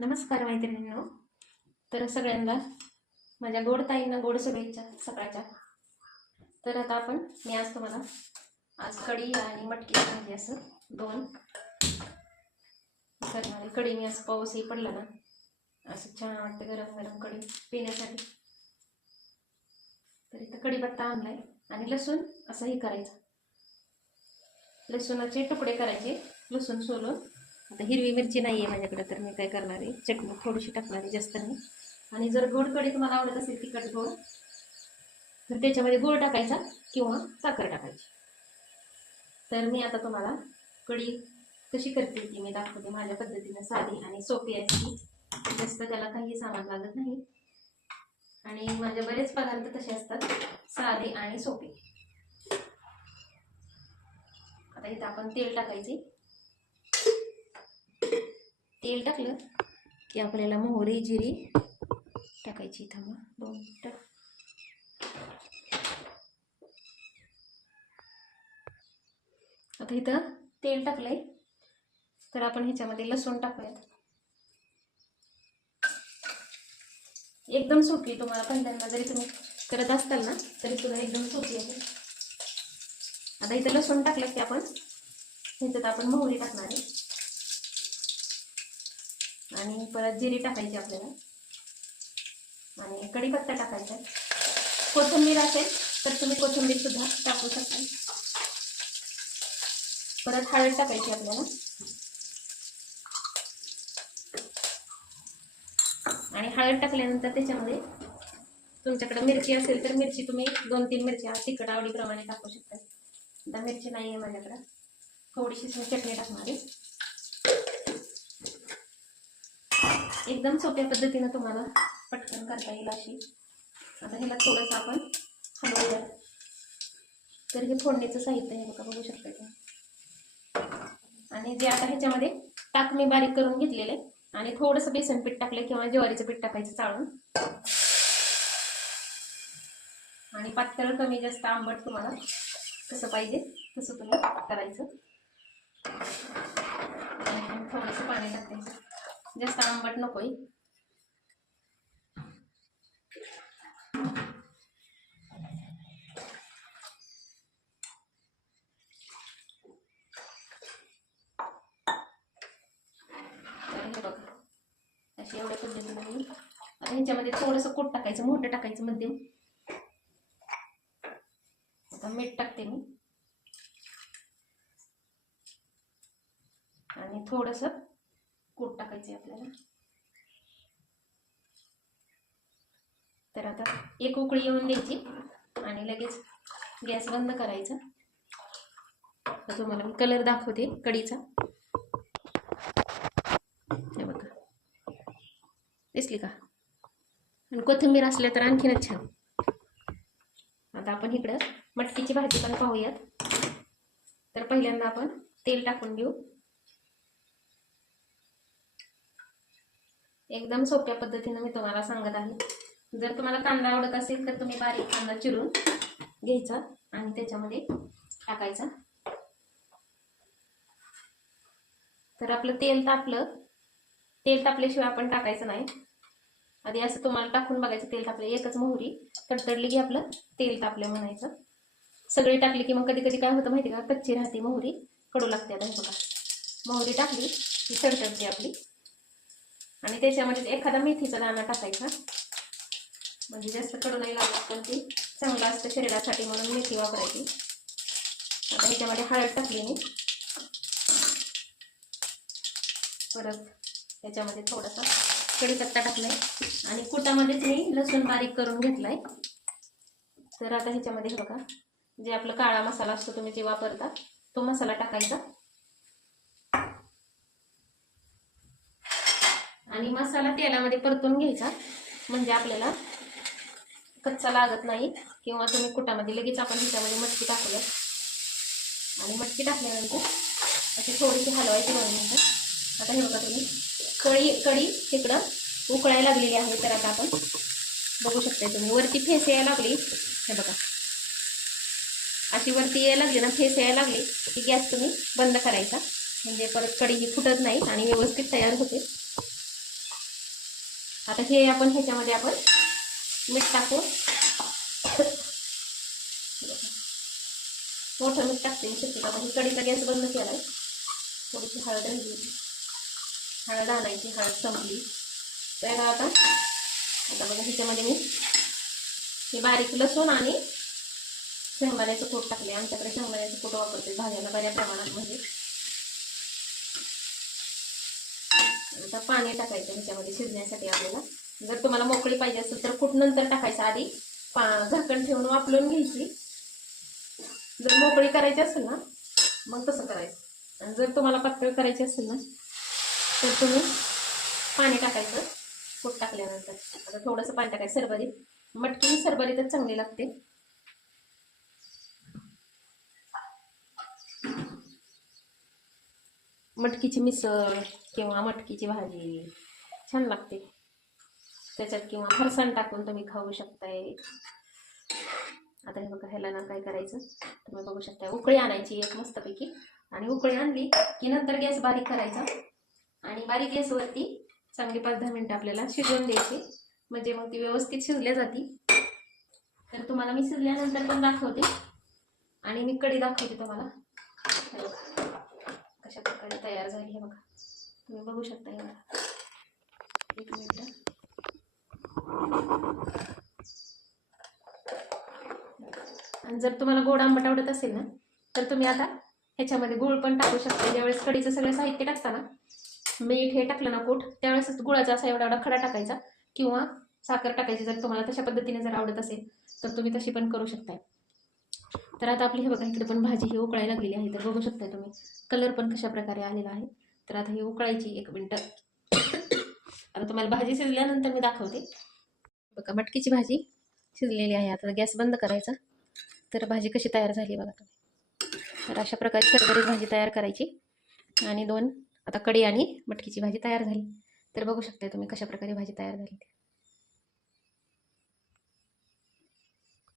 नमस्कार मैत्रिणींनो. तर सगळ्यांना माझ्या गोड ताईंना गोड शुभेच्छा सकाळच्या. तर आता मी आज तुम्हाला कढी आणि मटकी भाजी असं दोन करणार आहे. कढी मी असं पाऊसही पडला ना असं छान वाटतं गरम गरम कढी पिण्यासाठी. तर इथं कढीपत्ता आणलाय आणि लसूण असंही करायचं. लसूणाचे तुकडे करायचे, लसूण सोलून. आता हिरवी मिरची नाही आहे माझ्याकडे तर मी काय करणार आहे, चटणी थोडीशी टाकणार आहे, जास्त नाही. आणि जर गोड कढी तुम्हाला आवडत असेल तिखट गोड तर त्याच्यामध्ये गूळ टाकायचा किंवा साखर टाकायची. तर मी आता तुम्हाला कढी कशी करते ती मी दाखवते माझ्या पद्धतीने, साधी आणि सोपी आहे. जास्त त्याला काही सामान लागत नाही आणि माझे बरेच पदार्थ तसे असतात साधे आणि सोपे. आता इथं आपण तेल टाकायचे. तेल टाकलं की आपल्याला मोहरी जिरी टाकायची. इथं मग 2 मिनिटं. आता इथं तेल टाकलंय तर आपण ह्याच्यामध्ये लसूण टाकूयात. एकदम सोपी, तुम्हाला पहिल्यांदा जरी तुम्ही करत असताल ना तरी सुद्धा एकदम सोपी आहे. आता इथं लसूण टाकलं की ह्याच्यात आपण मोहरी टाकणार आहे आणि परत जिरी टाकायची आपल्याला आणि कढीपत्ता टाकायचा. कोथिंबीर असेल तर तुम्ही कोथिंबीर सुद्धा टाकू शकता. परत हळद टाकायची आपल्याला आणि हळद टाकल्यानंतर त्याच्यामध्ये तुमच्याकडे मिरची असेल तर मिरची तुम्ही 2-3 मिरच्या तिखट आवडीप्रमाणे टाकू शकता. आता मिरची नाही आहे माझ्याकडे, थोडीशी चटणी टाकणार आहे. एकदम सोप्या पद्धतीने तुम्हाला पटकन करता येईल अशी. आता ह्याला थोडंसं आपण हलवूया. तर हे फोडणीचं साहित्य आहे बघा, बघू शकता तुम्ही. आणि जे आता ह्याच्यामध्ये टाक मी बारीक करून घेतलेले आणि थोडंसं बेसन पीठ टाकले किंवा ज्वारीचं पीठ टाकायचं चाळून. आणि पातळ कमी जास्त आंबट तुम्हाला कसं पाहिजे तसं तुम्ही करायचं. थोडंसं पाणी टाकायचं, जास्त आंबट नकोय. अशी एवढ्या पद्धतीने आता ह्याच्यामध्ये थोडंसं कूट टाकायचं, मोठं टाकायचं मध्यम. आता मीठ टाकते मी आणि थोडंसं कूट टाकायचं आपल्याला. तर आता एक उकळी येऊन द्यायची आणि लगेच गॅस बंद करायचा. तर तुम्हाला मी कलर दाखवते कढीचा. हे बघा, दिसली का? आणि कोथिंबीर असल्या तर आणखीनच छान. आता आपण इकडं मटकीची भाजी पण पाहूयात. तर पहिल्यांदा आपण तेल टाकून घेऊ. एकदम सोप्या पद्धतीने मी तुम्हाला सांगत आहे. जर तुम्हाला कांदा आवडत असेल तर तुम्ही बारीक कांदा चिरून घ्यायचा आणि त्याच्यामध्ये टाकायचा. तर आपलं तेल तापलं. तेल तापल्याशिवाय आपण टाकायचं नाही. आधी असं तुम्हाला टाकून बघायचं तेल तापलं. एकच मोहरी तडतडली की आपलं तेल तापलं म्हणायचं. सगळी टाकली की मग कधी कधी काय होतं माहिती का, कच्ची राहते मोहरी, कडू लागते. आता बघा, मोहरी टाकली की तडतडते आपली. आणि त्याच्यामध्ये एखादा मेथीचा दाणा टाकायचा, म्हणजे जास्त कडू नाही लागत, पण ती चांगलं असतं शरीरासाठी म्हणून मेथी वापरायची. आता ह्याच्यामध्ये हळद टाकली मी. परत त्याच्यामध्ये थोडासा कढीपत्ता टाकलाय आणि कुटामध्येच मी लसूण बारीक करून घेतलाय. तर आता ह्याच्यामध्ये बघा, जे आपला काळा मसाला असतो तुम्ही जे वापरता तो मसाला टाकायचा आणि मसाला तेलामध्ये परतून घ्यायचा, म्हणजे आपल्याला कच्चा लागत नाही. किंवा तुम्ही कुटामध्ये लगेच आपण ह्याच्यामध्ये मटकी टाकूया आणि मटकी टाकल्यानंतर अशी थोडीशी हलवायची 2 मिनिटं. आता हे बघा तुम्ही, कढी तिकडं उकळायला लागलेली आहे. तर आता आपण बघू शकता तुम्ही, वरती फेस यायला लागली. हे बघा, अशी वरती यायला लागली ना, फेस यायला लागली की गॅस तुम्ही बंद करायचा, म्हणजे परत कढी ही फुटत नाही आणि व्यवस्थित तयार होते. आता हे आपण ह्याच्यामध्ये आपण मीठ टाकू. मोठं मीठ टाकते शक्यतो. आता ही कढीचा गॅस बंद केलाय. थोडीशी हळद राहिली होती, हळद आणायची, हळद संपली. तर आता बघा ह्याच्यामध्ये मी हे बारीक लसूण आणि शेंगदाण्याचं कूट टाकले. आमच्याकडे शेंगदाण्याचं कूट वापरते भाज्याला बऱ्या प्रमाणात. म्हणजे आता पाणी टाकायचं ह्याच्यामध्ये शिजण्यासाठी आपल्याला. जर तुम्हाला मोकळी पाहिजे असेल तर कूट नंतर टाकायचं, आधी झाकण ठेवून वाफलून घ्यायची. जर मोकळी करायची असेल ना मग तसं करायचं. आणि जर तुम्हाला पातळ करायची असेल ना तर तुम्ही पाणी टाकायचं कूट टाकल्यानंतर. आता थोडंसं पाणी टाकायचं. सरबरीत मटकी सरबरीतच चांगली लागते. मटकीची मिसळ किंवा मटकीची भाजी छान लागते त्याच्यात, किंवा फरसाण टाकून तुम्ही खाऊ शकताय. आता हे बघा, ह्याला ना काय करायचं तुम्ही बघू शकता, उकळी आणायची एक मस्तपैकी. आणि उकळी आणली की नंतर गॅस बारीक करायचा आणि बारीक गॅसवरती चांगली 5-10 मिनिटं आपल्याला शिजवून द्यायची. म्हणजे मग ती व्यवस्थित शिजल्या जाती. तर तुम्हाला मी शिजल्यानंतर पण दाखवते आणि मी कढी दाखवते तुम्हाला. कशा प्रकारे तयार झाली हे बघा, तुम्ही बघू शकता. हे बघा, एक मिनिट. आणि जर तुम्हाला गोड आंबट आवडत असेल ना तर तुम्ही आता ह्याच्यामध्ये गुळ पण टाकू शकता. ज्यावेळेस कढीचं सगळं साहित्य टाकताना मीठ हे टाकलं ना कूट, त्यावेळेस गुळाचा असा एवढा खडा टाकायचा किंवा साखर टाकायची. जर तुम्हाला तशा पद्धतीने जर आवडत असेल तर तुम्ही तशी पण करू शकताय. तर आता आपली हे बघा इकडे पण भाजी ही उकळायला लागलेली आहे. तर बघू शकताय तुम्ही कलर पण कशा प्रकारे आलेला आहे. तर आता ही उकळायची 1 मिनिट. आता तुम्हाला भाजी शिजल्यानंतर मी दाखवते. बघा मटकीची भाजी शिजलेली आहे. आता गॅस बंद करायचा. तर भाजी कशी तयार झाली बघा तुम्ही. तर अशा प्रकारे सरबरीत भाजी तयार करायची. आणि 2 आता कढी आणि मटकीची भाजी तयार झाली. तर बघू शकता तुम्ही कशा प्रकारे भाजी तयार झाली.